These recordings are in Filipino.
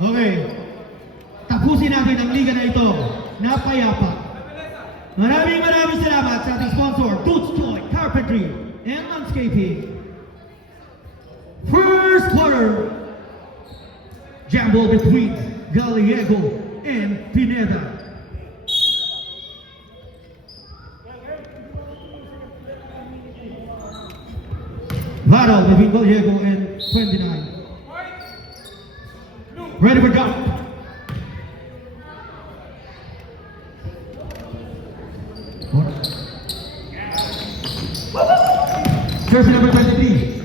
Okay. Tapusin natin ang liga na ito na payapa. Maraming salamat sa ating sponsor, Toots Toy, Carpentry, and Landscaping. First quarter, jam ball between Gallego and Pineda. Battle between Gallego and 29. Ready for jump. Jersey number 23.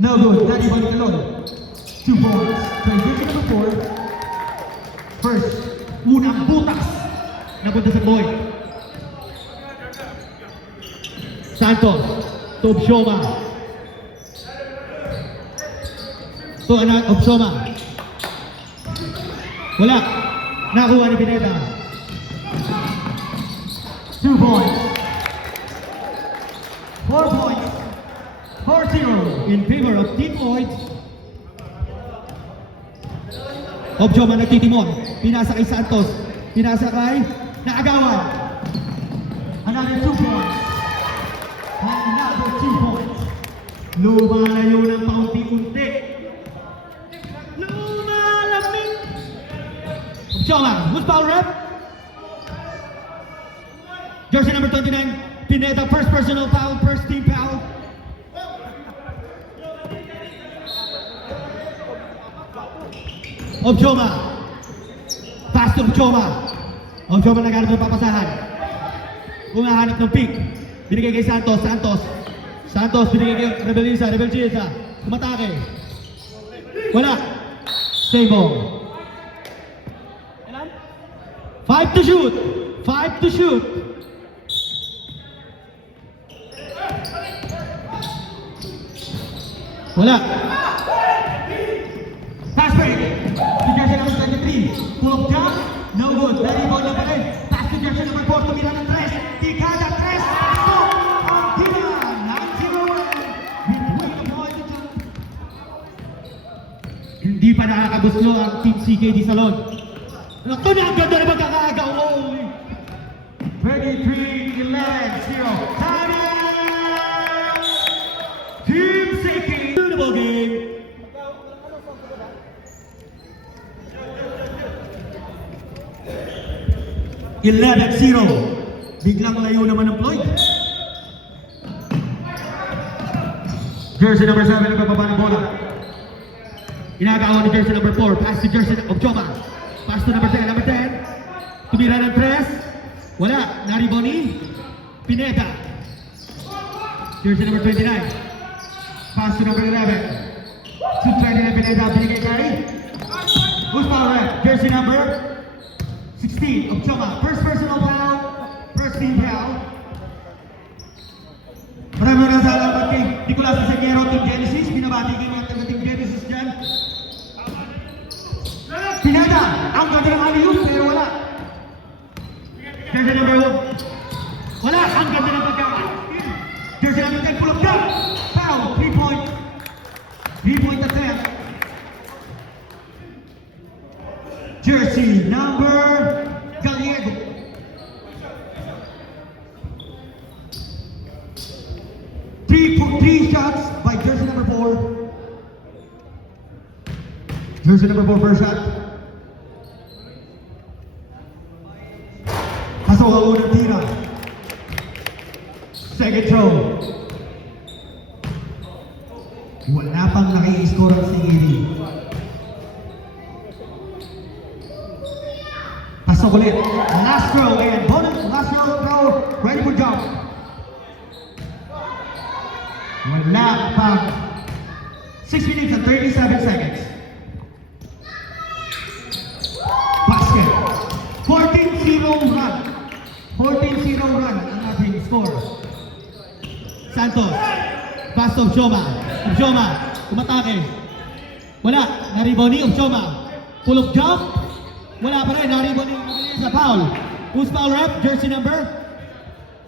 No good. Daddy Balikalon. 2 points. Transition number 4. First, unang butas. Napunta sa boy. Santos. To Obshoma. To Obshoma. Wala. Nakuha ni Pineda. 2 points. 4 points. 4-0 in favor of Team Lloyd. Obshoma nagtitimon. Pinasa kay Santos. Pinasa kay Naagawan. Another 2 points. Another 2 points. Lumalayo ng paunti-unti. Lumalamig. Obshoma, who's foul rep? Jersey number 29, Pineda, first personal foul, first team foul. Obshoma. Pass to Obshoma. Obshoma naghanap ng papasahan. Umahanap ng pick. Binigay kay Santos. Santos binigay kay Rebelisa. Umatake. Wala. Same ball. 5 to shoot. 5 to shoot. Wala. Pass break. To jersey number 23. Pull up jump. No good. Very ball na pa rin. Pass to jersey number 4. Tumira ng 3. Tikada 3. Stop. Tina. 9-0. Between the boys and jump. Hindi pa nakakagusto ang Team CKD Salon. Ito na ang ganda na magkakaagaw. Holy. 23-11-0. Time out. Team CKD. Beautiful game. $11-0. Biglang layo naman ng Floyd. Jersey number 7 nagbababa ng bola. Inagawa ni jersey number 4. Pass to jersey of Obshoma. Pass to number 10. Number 10. Tumira ng 3. Wala. Nariboni. Pineda. Jersey number 29. Pass to number 11. 229 Pineda. Binigay kay who's foul rep? Jersey number 16, Obshoma. First personal foul, first team foul. Maraming salamat kay Nicolas Seguero, Team Genesis. Binabati kayo mga taga Team Genesis dyan. Pineda, ang ganda ng alley-oop, pero wala. Jersey number 1. Wala, ang ganda ng pagkakas. Jersey number 10, pull up down. Foul, 3-point. 3-point attempt. Jersey number Gallego. Three shots by jersey number 4. Jersey number 4 first shot. Pasok ang unang tira. Second throw. Wala pang naki-score ang CKD. Pasok ulit. Last throw and bonus. Last throw. Ready for jump. Wala pang 6 minutes and 37 seconds. Basket. 14-0 run. 14-0 run ang ating score. Santos. Pass to Obshoma. Obshoma. Umatake. Wala. Nariboni. Obshoma. Pull up jump. Wala pa rin. Nariboni sa foul. Who's foul rep? Jersey number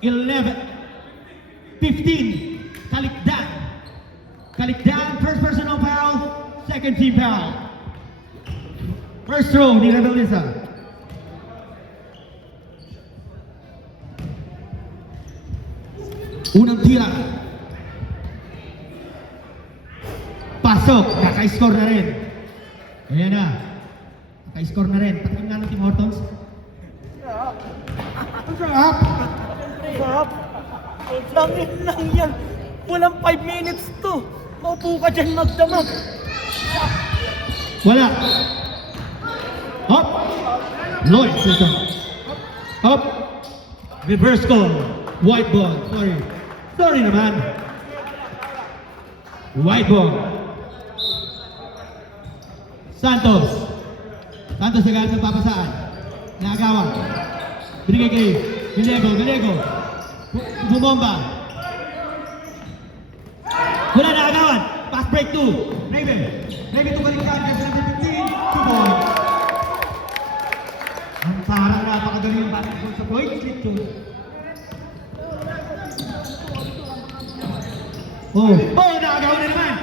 11. 15. Kalikdan. Kalikdan. First personal foul. Second team foul. First throw ni Rebelisa. Unang tira. Pasok. Naka-score na rin. Ayan na. Naka-score na rin. Patingin nga ng Team Hortons. Sarap! Sarap! Langin lang yan! Walang 5 minutes to! Maupo ka dyan magdamag! Wala. Up. Lloyd. Up. Reverse call. White ball. Sorry. Sorry naman. White ball. Santos. Santos agad nagpapasaan. Nagawan. Binigay kay Gallego. Bumomba. Wala na agawan. Pass break 2. Raven to balikan. Kasi number 15. 2 points. Ang parang napakagaling yung basketball sa point. Slip 2. Oh, nakagawa na naman.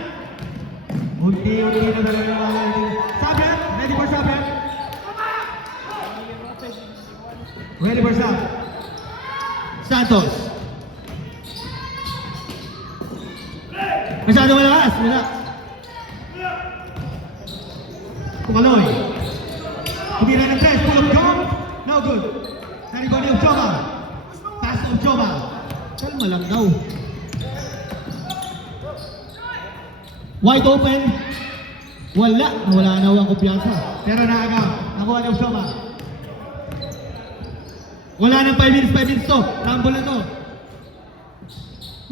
Unti-unti na talaga naman. Saber, ready for Saber? Ready for Saber? Santos. Masyado malakas, wala. Kumaloy. Kumira ng press, pull up jump. No good. Naribani of Joma. Pass of Joma. Kalma lang daw. Wide open. Wala na ang kumpiyansa. Pero naagaw. Nakuha ni Joma. Wala nang 5 minutes to. Rumble na to.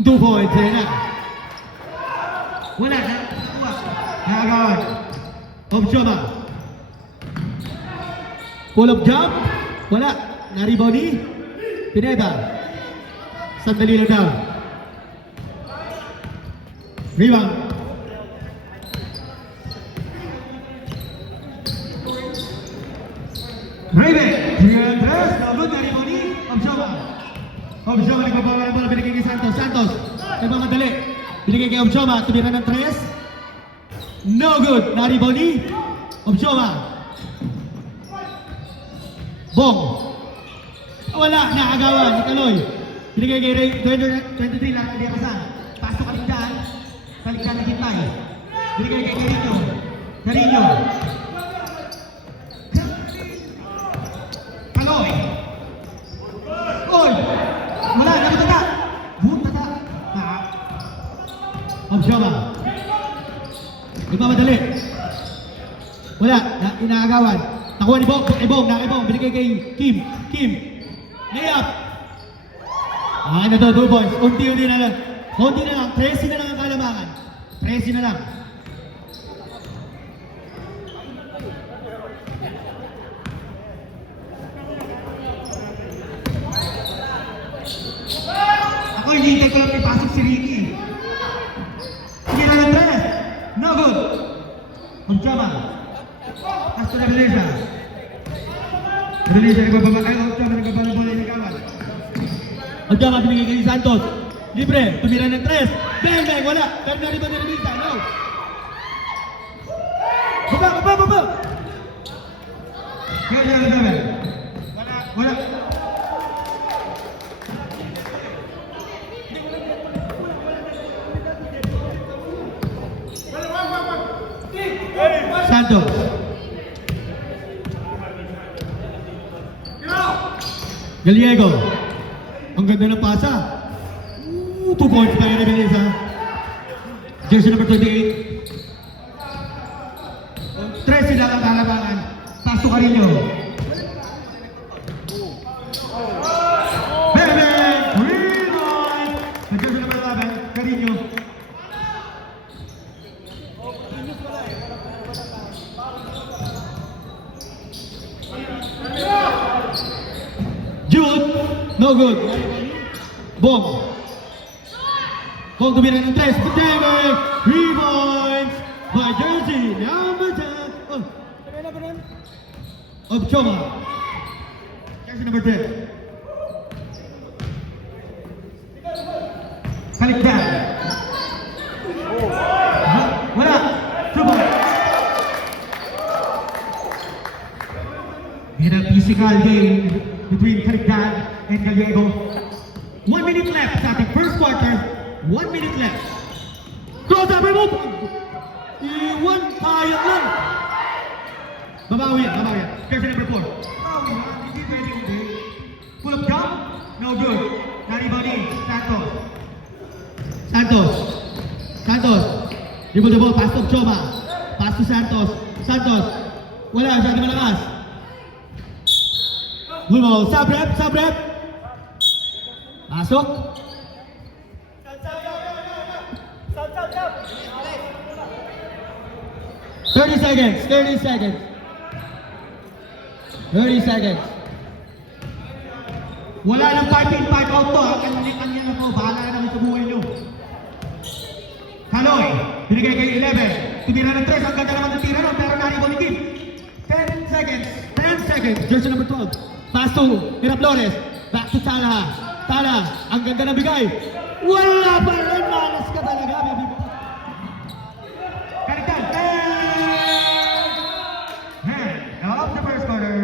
2 points. Ayan na. Wala na. Naagawan. Of Joma. Pull up jump. Wala. Nariboni. Pineda. Sandali lang daw. Rebound. Raven. Andres. Nabot. Nariboni. Of Joma. Of Joma. Nagbabawa ng bola. Binigay kay Santos. Santos. Nagmamadali. Binigay kay Of Joma. Tumira ng 3. No good. Nariboni. Of Joma. Bong. Wala. Naagawan. Ni Kaloy. Binigay kay Ray. 23 lang. Hindi kasan. Pasok ka rin dyan. Kaligyan na kitay. Binigay kay Carino. Kaloy. Oy. Wala. Nabutata. Butata. Of Joma. Nagmamadali. Wala. Inaagawan. Nakuha ni Bong. Nakibong. Binigay kay Kim. Layup. Ano to? 2 points. Unti-unti na lang. Konti na lang. 13 na lang ang kalamangan. 13 na lang. Ako hinihintay ko lang may pasok si Ricky. Sige na lang 3. No good. Joma. Pass to Rebelisa. Rebelisa nagbababa. Ay, Joma nagbababa ng bola yung kawan. Joma binigay kay Santos. Libre. Tumira ng 3. Bang. Wala. Pero nariba ni Rebelisa. No. Baba. Kaya. Wala. Santos. Gallego. Ang ganda ng pasa. 2 points kay Rebelisa. Jersey number 28. 13 lang ang kalabangan. Pasok ka rin nyo. Bebe! 3 points! Ang jersey number 11. Carino. Jude, no good. Bong tumira ng 3. David, 3 points by jersey number 10. Of Joma. Jersey number 10. Kaligdan. Wala. 2 points. physical game between Caligdan and Gallego. 1 minute left sa ating first quarter. 1 minute left. Close up, remove! Iwan, kaya lang. Babawi yan, babawi yan. Jersey number 4. Hindi pwede, hindi. Pull up jump? No good. Naribani, Santos. Santos. Santos. Dribble the ball, pass to Choma. Pass to Santos. Santos. Wala, siya di malakas. Good ball. Sub-rep, sub-rep. Pasok. 30 seconds, 30 seconds. 30 seconds. Wala nang parking park out to. Kanya na po. Bahala na naman sa buhay nyo. Kaloy, binigay kay 11. Tumira ng 3. Ang ganda naman ng tira nun. Pero naribo ni Kim. 10 seconds. 10 seconds. Jersey number 12. Pass to Miraflores. Back to Tala. Tala. Ang ganda ng bigay. Wala pa rin. Malas ka talaga, baby. Kaligdan. Of the first quarter.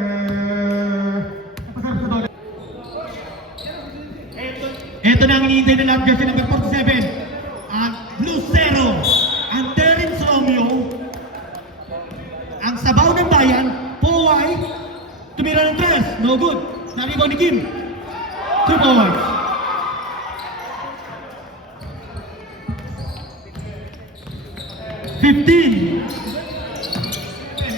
Ito na ang hinihintay nila ang jersey number 47. Ang Lucero. Ang Terence Romeo. Ang sabaw ng bayan. Poway. Tumira ng 3. No good. Naribaw ni Kim. 2 points. $15.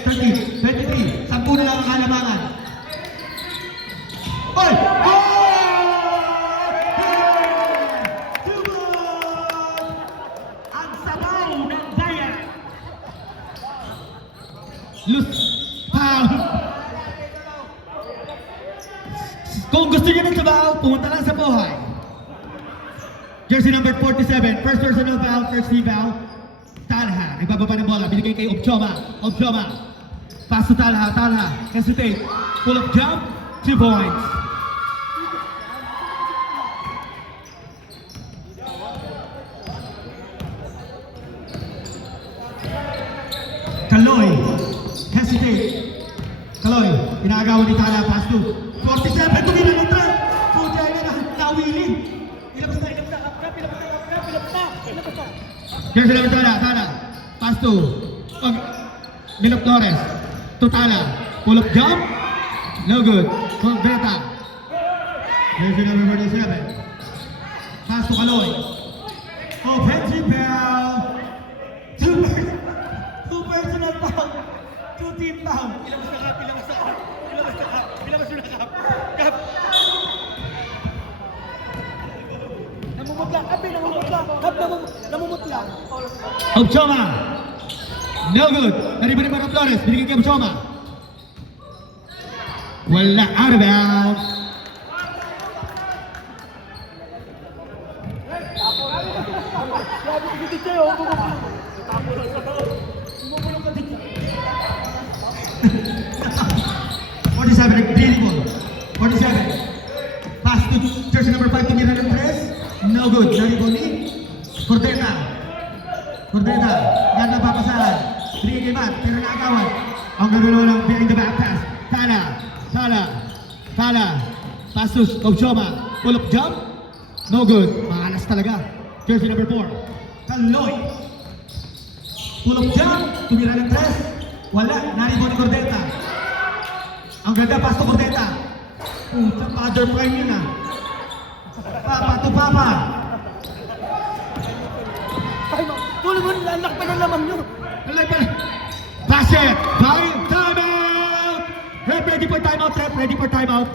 30, 23, 10 na lang ang halamangan. Oy! Oh! Ang sabaw ng bayan. Loose. Foul. Kung gusto niyo ng sabaw, pumunta lang sa buhay. Jersey number 47, first personal foul, first team foul. Talha, nagbababa ng bola, binigay kay Obchoma. Obchoma. Pass to Talha, Talha, hesitate. Pull up jump, 2 points. Kaloy, hesitate. Kaloy, inaagawan ni Talha, pass to 47, tumira ng trap. Puja na, nawili. Ilabas na, ilabas na. Jersey number Talha, Talha. Pass to Milok Torres. To Tala. Pull up jump. No good. Beta. Jersey number 47. Pass to Kaloy. Offensive foul. 2 personal foul. 2 team foul. Ilabas na kap, ilabas na kap. Ilabas na kap, ilabas na kap. Kap. Namumutla. Kap, namumutla. Kap, namumutla. Obchoma. No good. Nariba ni Marco Flores. Binigay kay Obchoma. Wala. Out of bounds. Sabi ko dito sa'yo, tapo lang sa tao. Bumubulong ka dito. 47, beautiful. 47. Pass to jersey number 5 to Miranda Tres. No good. Nariba ni Cordeta. Cordeta. Ganda papasahan. Binigay kay Matt. Pero naagawan. Ang gano'n lang behind the back pass. Tala. Tala. Tala. Pass to Obchoma. Pull up jump. No good. Maalas talaga. Jersey number 4. Kaloy. Pull up jump. Tumira ng 3. Wala. Naribo ni Cordeta. Ang ganda pass to Cordeta. Puta, father prime yun ah. Papa to papa. Ay, tuloy mo, lanak pa ng laman nyo. Pass it! Time out! Ready for timeout, Rep. Ready for timeout.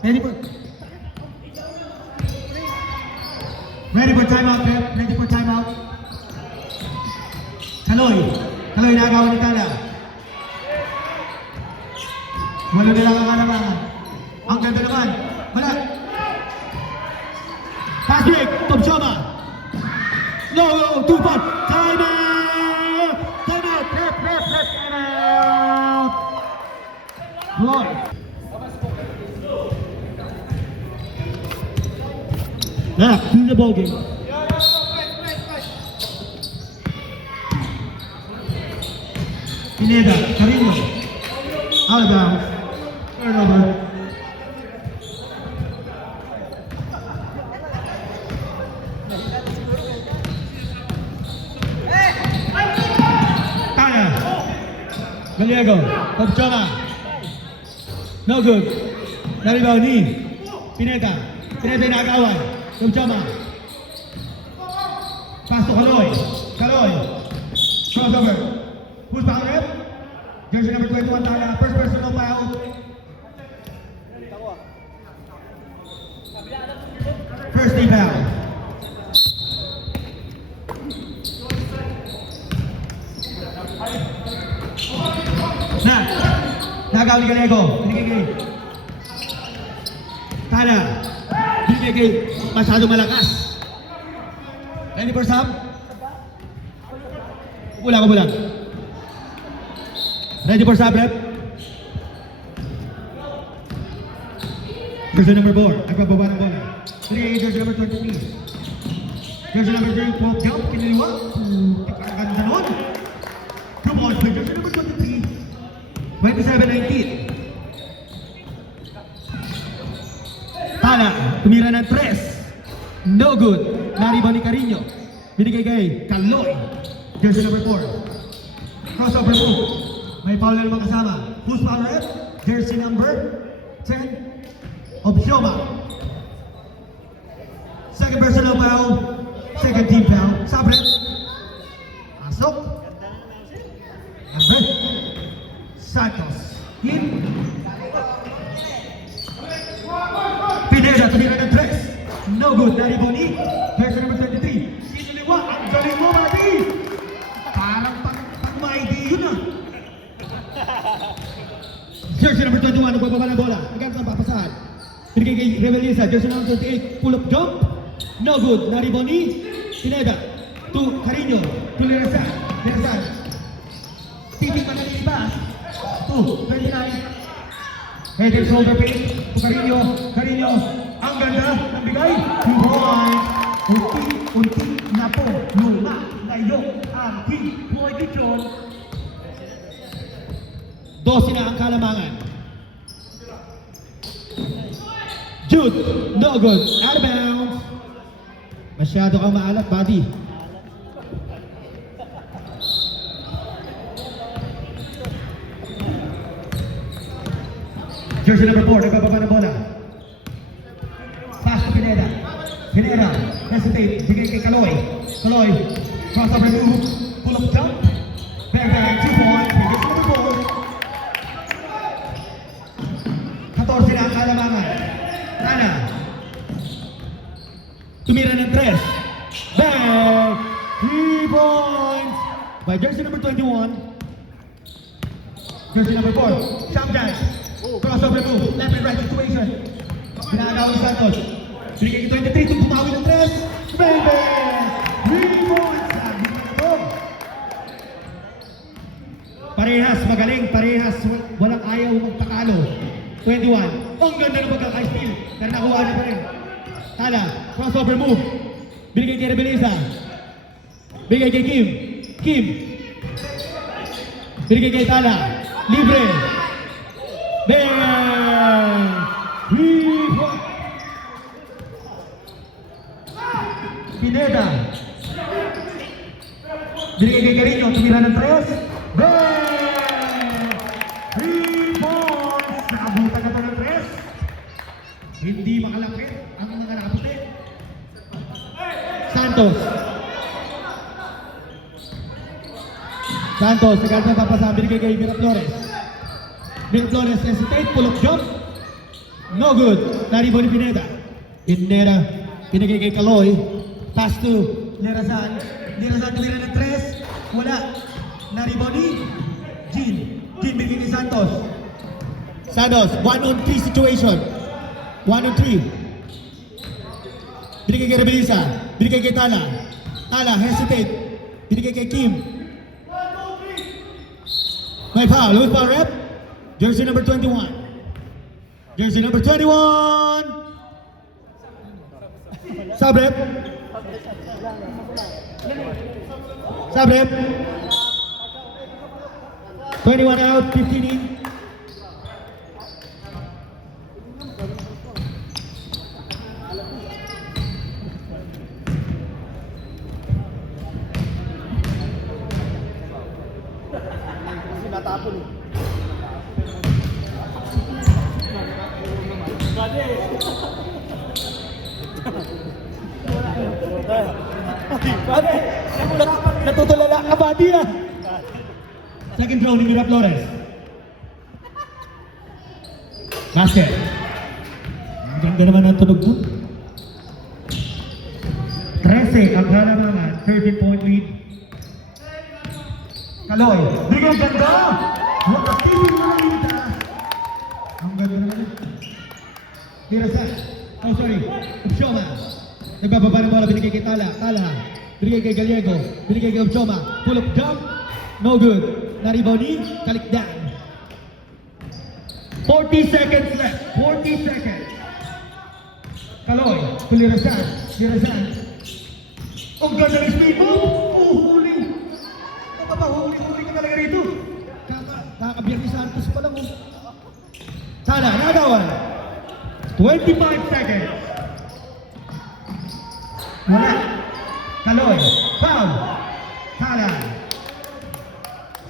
Ready for... Ready for timeout, Rep. Ready for timeout. Kaloy. Kaloy, nagawa ni Tala. Wala na lang ang kalamangan. Ang ganda naman. Wala. Pass break. Tom Shoma. No, 2 point. Timeout! Timeout! Rep, timeout! Floyd. Back to the ball game. Pineda, Carino. Out of bounds. Turnover. Tana. Gallego. Of Choma. No good. Naribaw ni Pineda. Pineda yung nakagawan. Of Choma. Pass to Kaloy. Kaloy. Crossover. Who's back rep? Jersey number 21 Tana. First personal foul. First team foul. Nagaw ni Gallego. Binigay. Tana. Binigay. Masyado malakas. Ready for sub? Bulang. Ready for sub, rep? Jersey number 4. Nagbababa ng bola. 3, jersey number 23. Jersey number 3, walk jump, kiniliwa. Ganda nun. Two balls by jersey number 23. 27-19. Tana, tumira ng 3. No good. Naribaw ni Carino. Binigay kay Kaloy. Jersey number 4. Crossover move. May foul na naman kasama. Who's foul rep? Jersey number 10. Obshoma. Second personal foul. Second team foul. Sabret. Pasok. Number Santos. In. Pineda, tumira ng 3. No good. Naribaw ni Jersey number 23. Sinuliwa. Ang galing mo, Mati. Parang pang-mighty yun ah. Jersey number 21, nagbababa ng bola. Agad ang papasahan. Binigay kay Rebelisa, jersey number 28, pull-up jump. No good. Naribaw ni Pineda. To Carino. To Lirasan. Lirasan. Tipi pa na rin iba. To 29. Head and shoulder paint. To Carino. Carino. Ang ganda ng bigay. 2 points. Unti na po. Luma. Ngayon. Ang King Boy Gijon. 12 na ang kalamangan. Jude, no good. Out of bounds. Masyado kang maalat, buddy. Jersey number 4, nagbababa ng bola. Pass to Pineda. Pineda, hesitate. Bigay kay Kaloy. Kaloy, crossover move. Pull-up jump. Back, 2 points. Jersey number 4. 14 na ang kalamangan. Tana. Tumira ng 3. Back. 3 points. By jersey number 21. Jersey number 4. Jump dive. Crossover move. Left and right situation. Pinagawa ni Santos. Binigay kay 23. Itong bumawi ng 3. Baby. 3 points. Parehas, magaling. Parehas. Walang ayaw magpakalo. 21. Ang ganda ng pagkaka-steal. Pero nakuha na pa rin. Tala, crossover move. Binigay kay Rebelisa. Binigay kay Kim. Kim. Binigay kay Tala. Libre. Bang! Pineda. Binigay kay Carino. Tumira ng 3. Bang! 3 points. Nakabutan ka pa ng 3. Hindi makalapit ang mga nakaputi. Santos. Santos, agad na papasa. Binigay kay Miraflores. Miraflores hesitate, pull-up jump. No good. Naribaw ni Pineda. Pineda. Binigay kay Kaloy. Pass to Lerasan. Lerasan tumira ng 3. Wala. Naribaw ni Jean. Jean binigay kay Santos. Santos, 1-on-3 situation. 1-on-3. Binigay kay Rebelisa. Binigay kay Tala. Tala, hesitate. Binigay kay Kim. May foul. Who's foul rep? Jersey number 21. Jersey number 21. Sub rep. Sub rep. 21 out, 15 in. Kasi natapon eh. Pare, natutulala ka ba di ah? Second throw ni Miraflores. Basket. Ang ganda naman ang tunog doon. 13 ang halamangan, 13-point lead. Kaloy, bigay ang ganda! Wakasipin mo lang yung taas. Ang ganda naman. Tirasan. Oh, sorry. Upshoma. Nagbababa ng bola, binigay kay Tala. Tala. Binigay kay Gallego. Binigay kay Upshoma. Pull up jump. No good. Nariboni. Kalikdan. 40 seconds left. 40 seconds. Kaloy. Kulirasan. Tirasan. Ang ganda ng speed mo. Oh, huli. Ano ba? Huli ka talaga rito. Kakabiyang ni Santos pa lang. Tala. Nagawan. 25 seconds. Wala. Kaloy. Foul. Tala.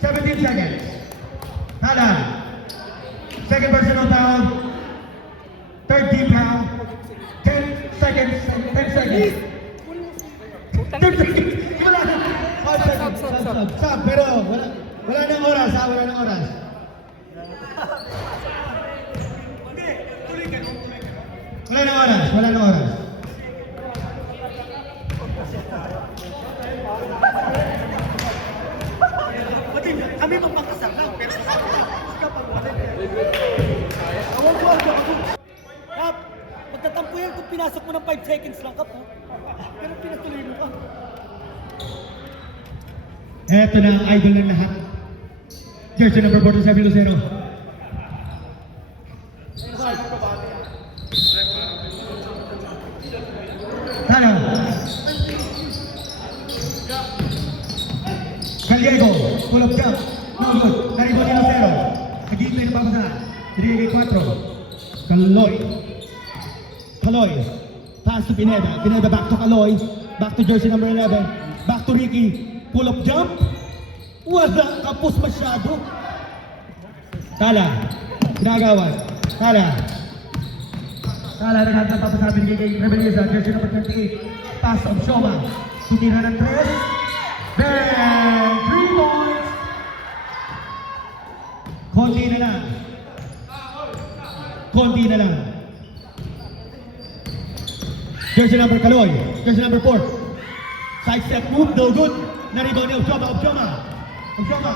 17 seconds. Tala. Second personal foul. Third team foul. 10 seconds. 10 seconds. 10 seconds. Wala na. 5 seconds. Stop. Pero wala nang oras ha. Wala nang oras. Wala nang oras. Wala nang oras. Kami magpapasal lang, pero sa kanila, sika pag wala. Kap, magtatampo yan kung pinasok mo ng 5 seconds lang, Kap. Pero pinatuloy mo ka. Eto na ang idol ng lahat. Jersey number 47, Lucero. Tano. Gallego, pull up jump. No good. Naribon ni Lucero. Nag-iintay na papasahan. 3-4. Kaloy. Kaloy. Pass to Pineda. Pineda back to Kaloy. Back to jersey number 11. Back to Ricky. Pull up jump. Wala. Kapos masyado. Tala. Ginagawan. Tala. Tala na natin papasabi ni kay Rebeliza. Jersey number 28. Pass of Shoma. Tutira ng 3. Then, 3 points. Konti na lang. Konti na lang. Jersey number Kaloy. Jersey number 4. Side step move, no good. Naribon ni Upshoma. Upshoma.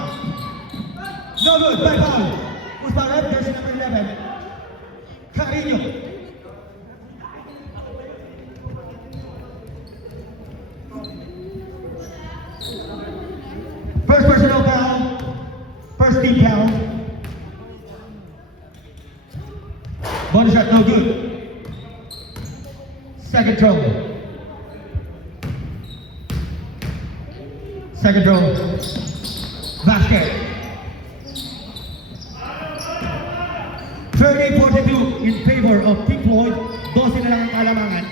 No good, by foul. Who's foul red? Jersey number 11. Carino. First personal foul. First team foul. Bonus shot, no good. Second throw. Second throw. Basket. 38-42 in favor of Team Floyd. 12 na lang ang kalamangan.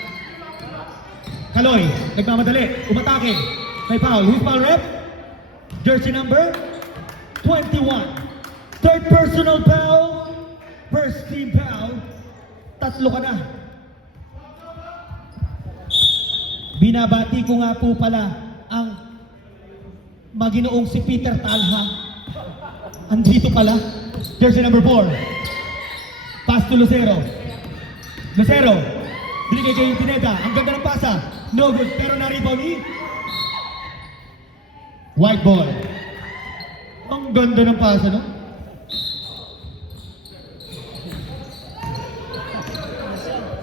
Kaloy, nagmamadali, umatake. May foul. Who's foul rep? Jersey number 21. Third personal foul. First team foul. Tatlo ka na. Binabati ko nga po pala ang maginoong si Peter Talha. Andito pala. Jersey number 4. Pass to Lucero. Lucero. Binigay kay Pineda. Ang ganda ng pasa. No good. Pero na-rebound ni white ball. Ang ganda ng pasa, no?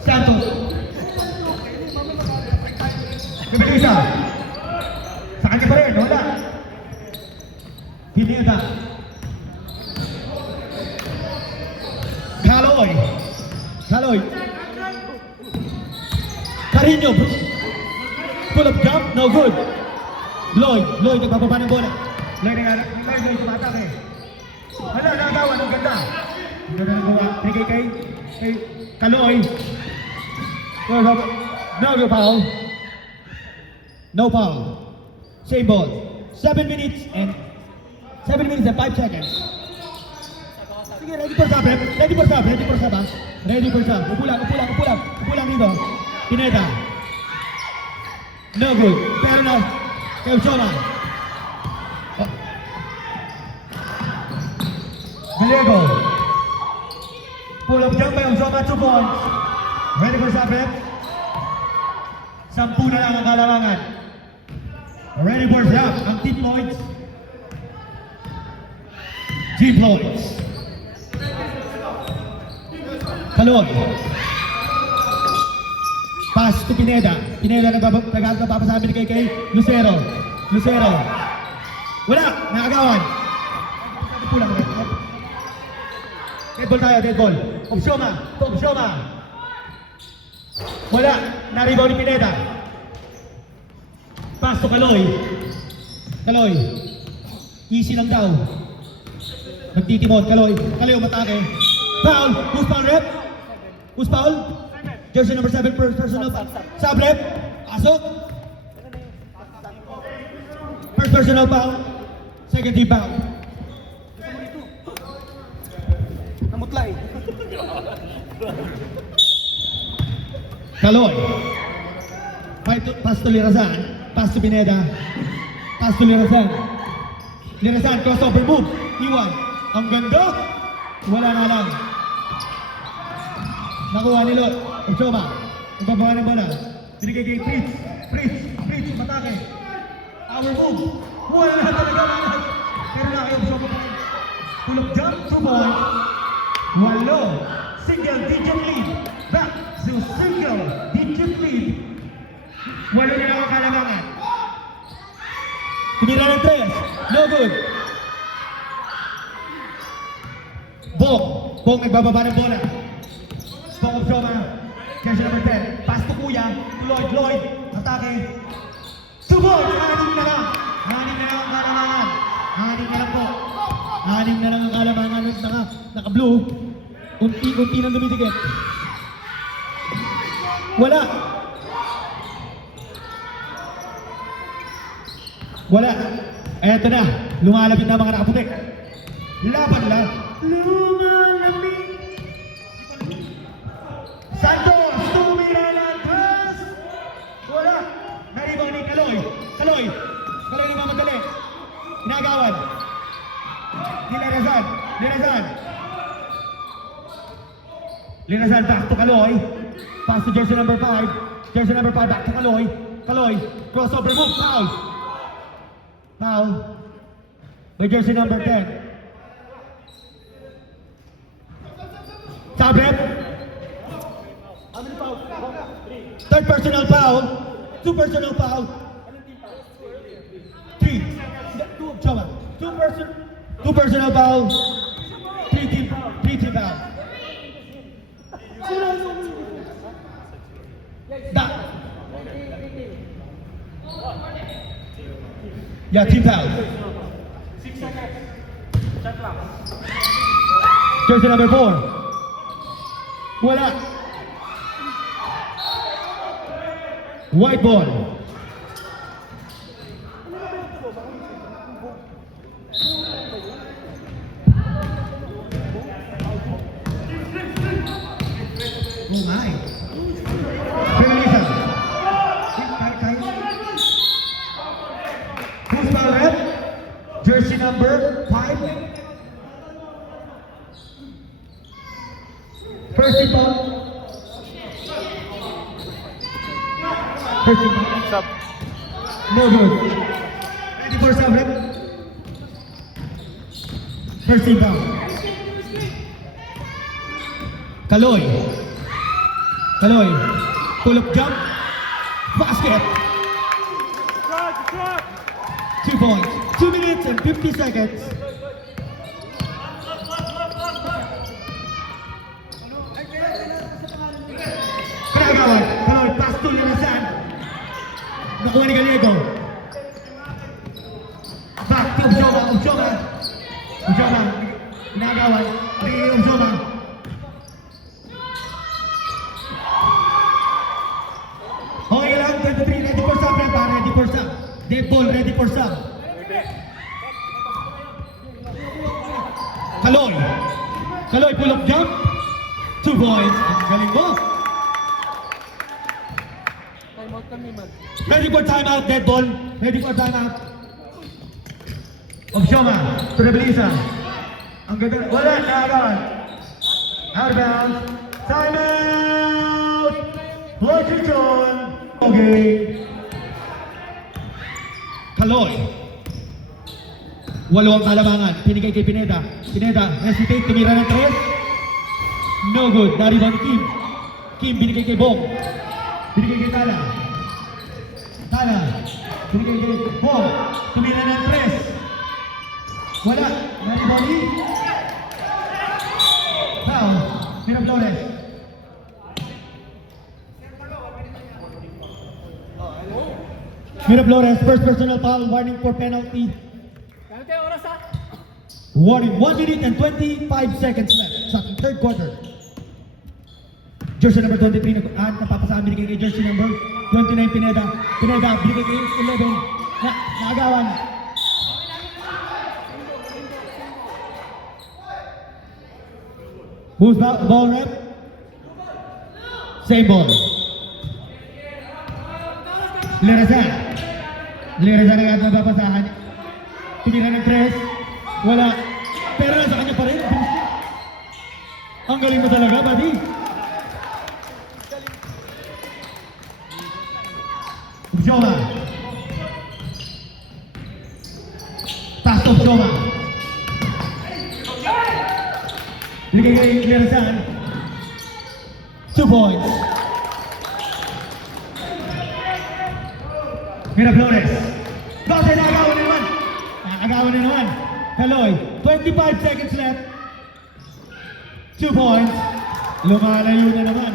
Santos. Kabilisa. Sa kanya pa rin, wala. Pineda. Kaloy. Kaloy. Carino. Pull up jump, no good. Lloyd, nagbababa ng bola. Lloyd, tumatake. Hala, nagawan, ang ganda. Ang ganda ng gawa. Pinigay kay Kaloy. No foul. No foul. Same ball. 7 minutes and 7 minutes and 5 seconds. Sige, ready for sub, rep. Ready for sub, ready for sub, ha? Ready for sub. Upo lang, upo lang, upo lang. Upo lang dito. Pineda. No good. Pero na, kay Uchoma. Oh. Gallego. Pull up jump by Uchoma, 2 points. Ready for sub, rep. 10 na lang ang kalamangan. Ready for sub, ang Team Lloyds. Team Lloyds. Kalon. Pass to Pineda. Pineda nagpapasabi kay Lucero. Lucero. Wala, nakagawan. Pulang. Dead ball tayo, dead ball. Opsyoma, Opsyoma. Wala, naribaw ni Pineda. Pass to Kaloy. Kaloy. Easy lang daw. Nagtitimod, Kaloy. Kaloy umatake. Foul. Who's foul, rep? Who's foul? Jersey number 7, personal foul. Sub, rep. Pasok. First personal foul. Second team foul. Namutlay. Kaloy. Pass to Lirazan. Pass to Pineda. Pass to Lirazan. Lirazan, crossover move. Iwan. Ang ganda. Wala na lang. Nakuha ni Lot. Ochoma. Nababawa ng bola. Binigay kay Fritz. Fritz. Matake. Our move. Wala na talaga lahat. Pero na kayo Ochoma pa. Pull up jump. 2 points. Walo. Single digit lead. Back to single digit lead. Walo na lang ang kalamangan. Tumira ng 3. No good. Bong nagbababa ng bola. Bong of Joma. Jersey number 10. Pass to Kuya. To Lloyd. Atake. 2 points. 6 na lang. 6 na lang ang kalamangan. 6 na lang po. 6 na lang ang kalamangan. Naka-blue. Unti nang dumitigit. Wala. Eto na. Lumalapit na mga nakaputik. Laban lang. Lumalamig. Santos, tumira ng pass. Wala. Naribang ni Kaloy. Kaloy nagmamadali. Inagawan. Lirazan back to Kaloy. Pass to jersey number 5. Jersey number 5 back to Kaloy. Crossover move. Foul. By jersey number 10. Sabrep. Third personal foul. 2 personal foul. 3. 2 personal foul. 3 team foul. Yeah, team foul. 6 seconds. Shot lang. Jersey number 4. Wala. White ball. Oh my. Perlisa. Who's foul, rep? Jersey number 5. First team foul. Sub. No good. Ready for sub, rep? First team foul. Kaloy. Pull up jump. Basket. 2 points. 2 minutes and 50 seconds. Pinagawan. Kaloy, pass to Lirazan. Nakuha ni Gallego. Back to Uchoma. Pinagawan. Pinagawan. Uchoma. Okay lang, 23, ready for sub, ready for sub. Dead ball, ready for sub. Kaloy. Kaloy, pull up jump. 2 points. Ang galing mo. Time out kami, man. Ready for timeout, dead ball. Ready for timeout. Obsioma, to the Belisa. Ang ganda. Wala, nakagawan. Out of bounds. Timeout! Position. Okay. Kaloy. Walo ang kalamangan. Pinigay kay Pineda. Pineda, hesitate, tumira ng 3. No good. Naribang Kim. Kim, binigay kay Bong. Binigay kay Tala. Tala. Binigay kay Bong. Tumira ng 3. Wala. Naribang Kim. Foul. Miraflores. Miraflores, first personal foul, warning for penalty. Warning, 1 minute and 25 seconds left sa third quarter. Jersey number 23, napapasahan, binigay kay jersey number 29, Pineda. Pineda, binigay kay 11, naagawan. Who's ball rep? Same ball. Lerazan. Lerazan ang ating mapapasahan. Tumira ng 3. Wala. Pero nasa kanya pa rin. Ang galing mo talaga, buddy. Joma. Pass to Joma. Binigay kay Lerazan. 2 points. Miraflores. Bakit nakagawa na naman? Nakagawa na naman. Kaloy, 25 seconds left. 2 points. Lumalayo na naman.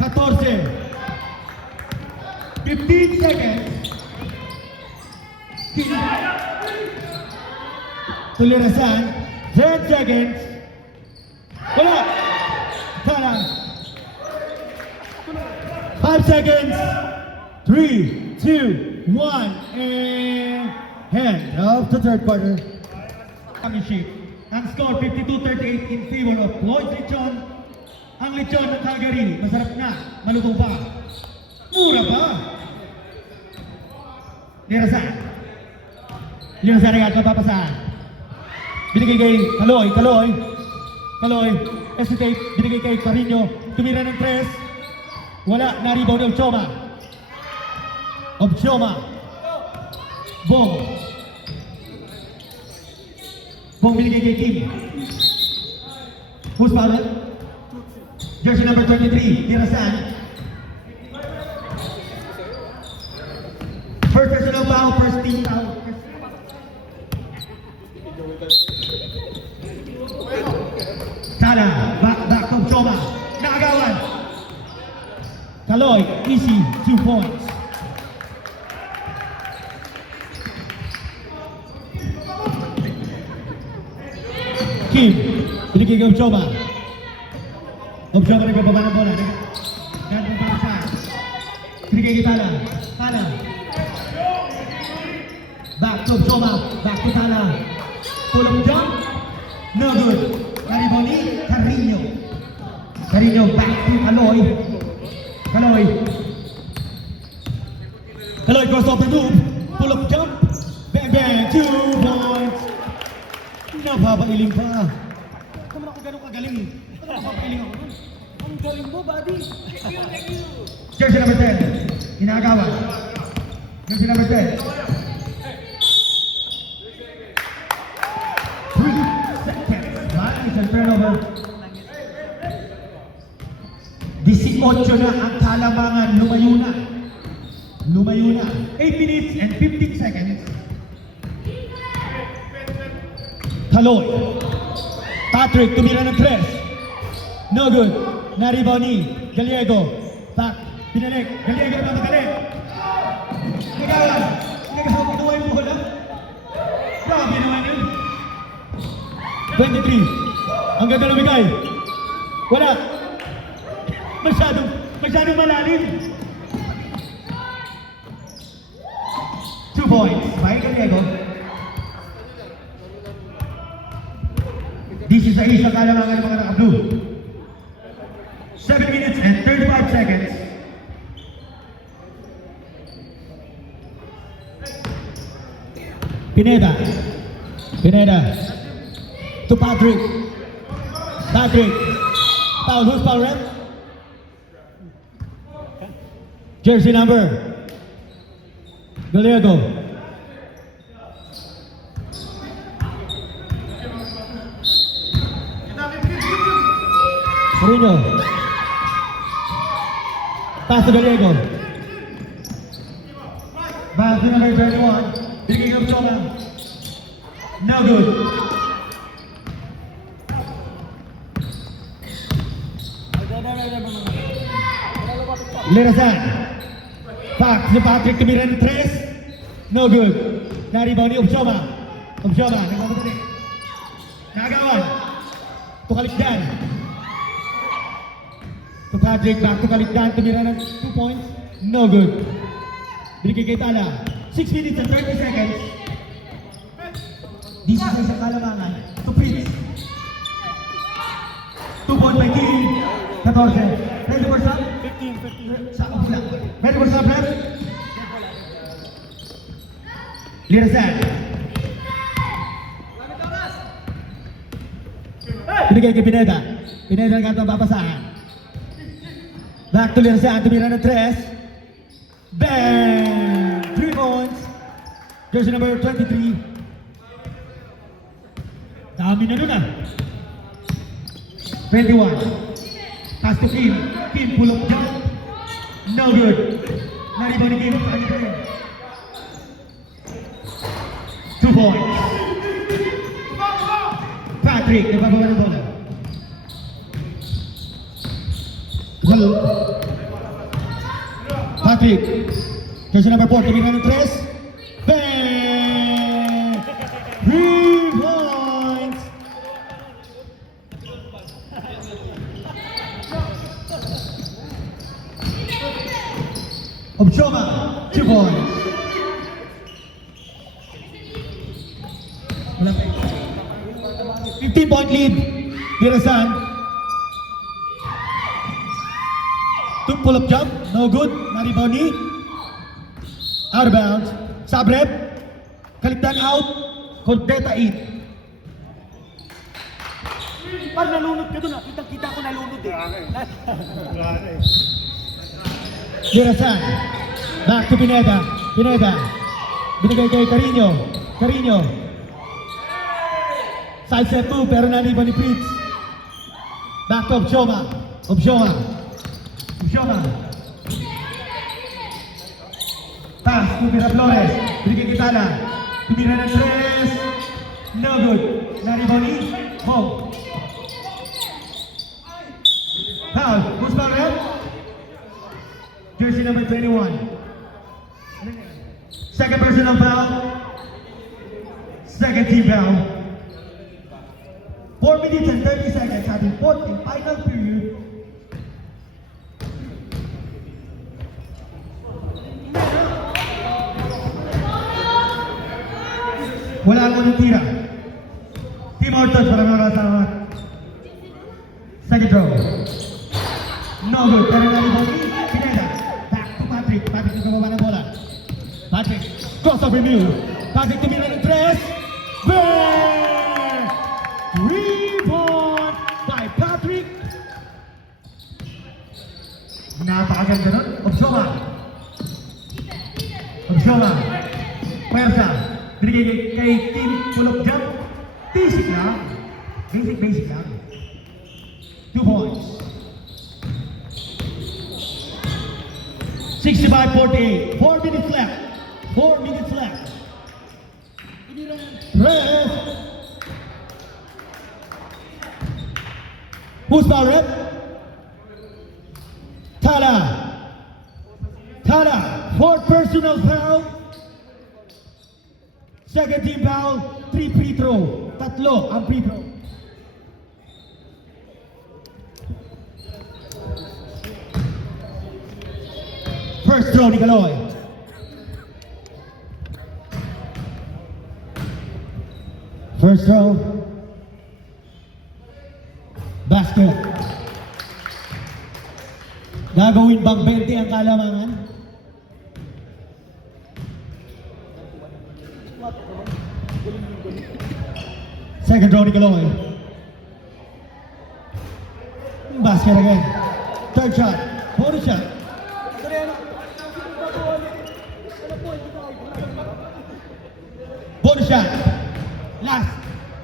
14. 15 seconds. Tulirasan. 10 seconds. Wala. Tara. 5 seconds. 3, 2, 1, and end of the third quarter. Championship. Ang score 52-38 in favor of Lloyd Lechon. Ang lechon ng Calgary, masarap na, malutong pa. Mura pa. Lirasan. Lirasan ang ating papasahan. Binigay kay Kaloy, Kaloy. Kaloy, hesitate, binigay kay Carino. Tumira ng 3. Wala, naribaw ni Obsioma. Obsioma. Bong. Bong binigay kay Kim. Who's fouled? Jersey number 23, Tirasan. First personal foul, first team foul. Tala, back to Obsioma. Nakagawan. Kaloy, easy, 2 points. Kim, binigay kay Obsioma. Obsioma nagbababa ng bola. Nagbababa sa. Binigay kay Tala. Tala. Back to Obsioma. Back to Tala. Pull up jump. No good. Cariboni, Carino. Carino back to Kaloy. Kaloy. Kaloy crossover move. Pull up jump. Bang bang. 2 points. Napapailing pa. Naman ako ganun kagaling. Napapailing ako dun. Ang galing mo, buddy. Jersey number 10. Inaagawan. Jersey number 10. 3 seconds. Nice and turnover. 18 na ang kalamangan. Lumayo na. Lumayo na. 8 minutes and 15 seconds. Kaloy. Patrick, tumira ng 3. No good. Naribaw ni Gallego. Back. Pinalik. Gallego na magaling. Nagawan. Nagawan. Patuwa yung bola. Grabe naman yun. 23. Ang ganda lumigay. Wala. Masyadong malalim. 2 points. By Gallego. 16 ang kalamangan ng mga naka-blue. 7 minutes and 35 seconds. Pineda. Pineda. To Patrick. Patrick. Foul. Who's foul, ref? Jersey number. Gallego. Mourinho. Pass to Gallego. Pass to number 21. Picking up Soma. No good. Lerasan. Pak to Patrick tumira ng 3. No good. Na-rebound ni Obsoma. Obsoma. Nagmamadali. Nagawan. Tukalikdan. To Patrick. Back to Kalikdan. Tumira ng 2 points. No good. Binigay kay Tala. 6 minutes and 30 seconds. This is sa kalamangan. To Prince. 2 point by King. 14. Ready for some? 15. Sa pula. Ready for some, ref? Lirasan. Binigay kay Pineda. Pineda ang katong papasahan. Back to Lirasan. Tumira ng 3. Bang! 3 points. Jersey number 23. Dami na nun ah. 21. Pass to Kim. Kim pull up jump. No good. Naribang ni Kim sa kanya rin. 2 points. Patrick, nagbabawa ng bola. Well, Patrick. Jersey number 4. Tumira ng 3. Bang! 3 points. Obchoma, 2 points. Wala pa. 15-point lead. Lirasan. Took pull-up jump. No good. Na-rebound ni. Out of bounds. Sabrep. Kaligtan out. Conteta in. Par nalunod ka dun ah. Kitang-kita ko nalunod eh. Lirasan. Back to Pineda. Pineda. Binigay kay Carino. Carino. Side step 2 pero naniba ni Fritz. Back to Obchoma. Obchoma. Obchoma. Pass to Miraflores. Binigay kay Tala. Tumira ng 3. No good. Naniba ni Hong. Foul. Who's foul, ref? Jersey number 21. Second personal foul. Second team foul. 4 minutes and 30 seconds ating fourth and final period. Wala ang unang tira. Team Horton para makasama. Second throw. No good. Pero nalibang ni Pineda. Back to Patrick. Patrick yung kababa ng bola. Patrick. Cross over Mew. Patrick tumira ng 3. Bang! Rebound by Patrick. Napakaganda nun. Obsoma. Obsoma. Puwersa. Binigay kay Team Pull-Up Jump. Basic lang. Basic lang. 2 points. 65-48. 4 minutes left. 4 minutes left. Press. Who's foul, rep? Tala. Tala. 4th personal foul. Second team foul. 3 free throw. Tatlo ang free throw. First throw ni Galoy. First throw. Basket. Gagawin bang 20 ang kalamangan? Second row ni Kaloy. Basket again. Third shot. Bonus shot. Bonus shot. Last.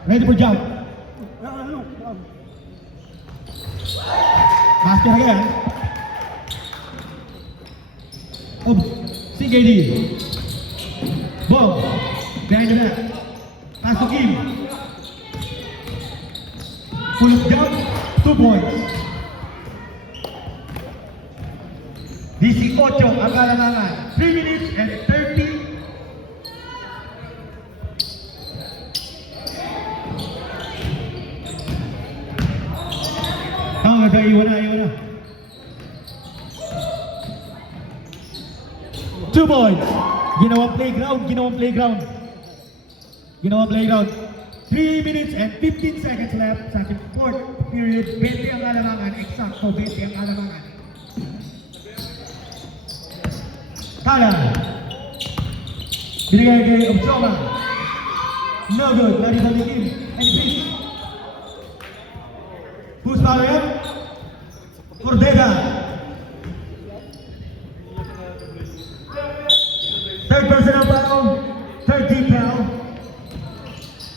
Ready for jump. Basket again. Oh, CKD. Boom. Behind the net. Pass to Kim. Full jump. 2 points. 18 ang kalamangan. 3 minutes and 30. Iwan na. 2 points. Ginawang playground. 3 minutes and 15 seconds left sa ating fourth period. 20 ang kalamangan. Eksakto 20 ang kalamangan. Kala. Binigay kay Obsoma. No good. Nari Balikin. And please. Who's fouled up? Cordega. Third personal foul. Third team foul.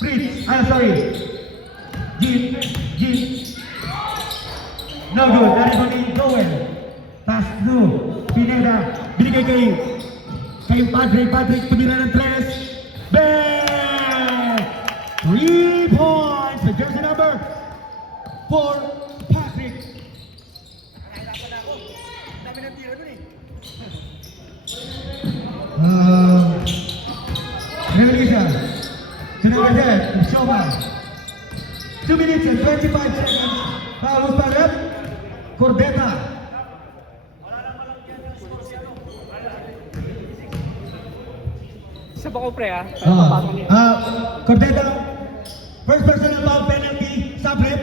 Fritz. Jean. No good. Nari Balikin. Gowen. Pass through. Pineda. Binigay kay Patrick. Pumira ng tres. Bang! 3 points. The jersey number 4, Patrick. Revelisa. Number 10, Shoma. 2 minutes and 25 seconds. Foul pa rep. Cordeta. Isa ba ko pre ha? Cordeta. First personal foul penalty. Sublet.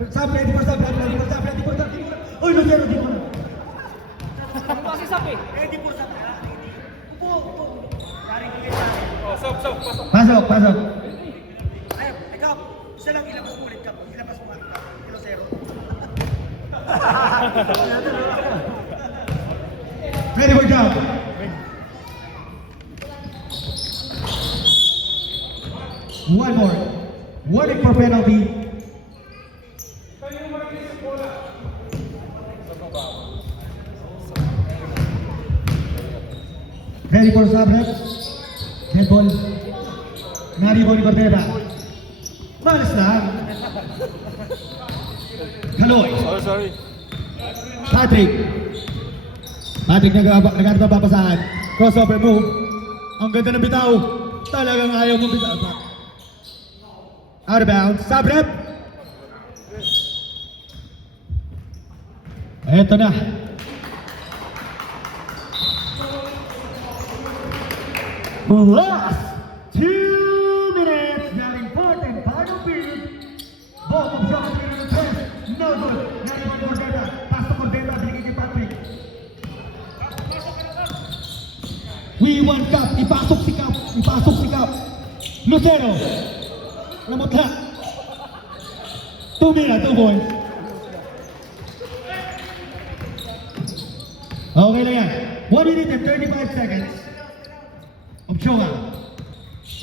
Ready for sublet. Uy, Lucero, di mo na. Ano ba si Sap eh? Ready for sa Upo. Pasok. Ay, ikaw, isa lang ilabas mo ulit ka. Ilabas mo ka. Kilo zero. Ready for jump. One more. Warning for penalty. Ready for sublet. Head ball. Nari-ball ni Cordera. Malas lang. Kaloy. Sorry. Patrick nagkakapapasahan. Crossover move. Ang ganda ng bitaw. Talagang ayaw mong bitaw. Out of bounds. Sabrep. Eto na. Last 2 minutes. Now important final period. Both of John in the press. No good. Nariman Cordeta. Pass to Cordeta. Binigay kay Patrick. We want Cup. Ipasok si Cup. Lucero. Lamot na. 2 minutes. 2 points. Okay lang yan. 1 minute and 35 seconds. Obsoma.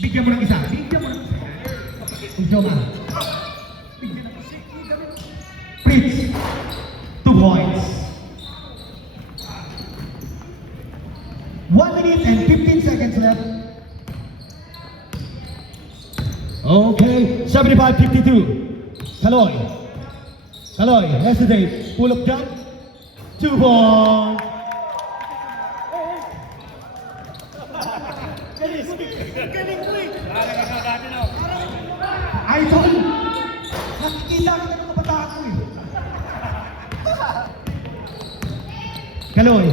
Bigyan mo ng isa. Obsoma. Fritz. 2 points. 1 minute and 15 seconds left. Okay. 75-52. Kaloy. Hesitate. Pull up jump. 2 points. Galing mo eh. Idol! Nakikita kita ng kabataan ko eh. Kaloy.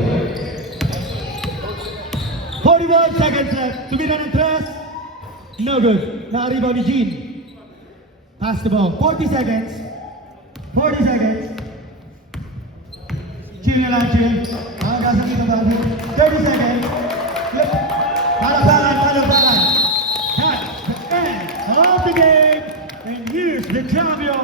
41 seconds left. Tumira ng tres. No good. Nakaribaw ni Jean. Pass the ball. 40 seconds. 40 seconds. Chill na lang, chill. Gasang ito ba? 30 seconds. Yep. Palakpakan. That's the end of the game. And here's the champion,